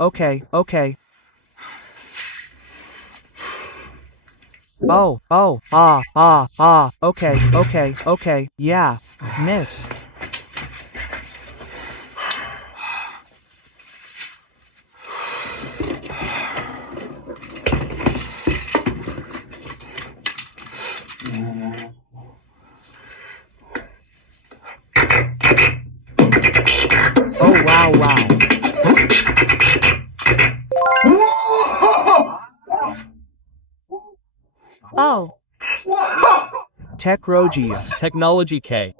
okay, okay. Okay, okay, okay, yeah. Miss. Oh wow wow. Oh. Techrogia. Technology K.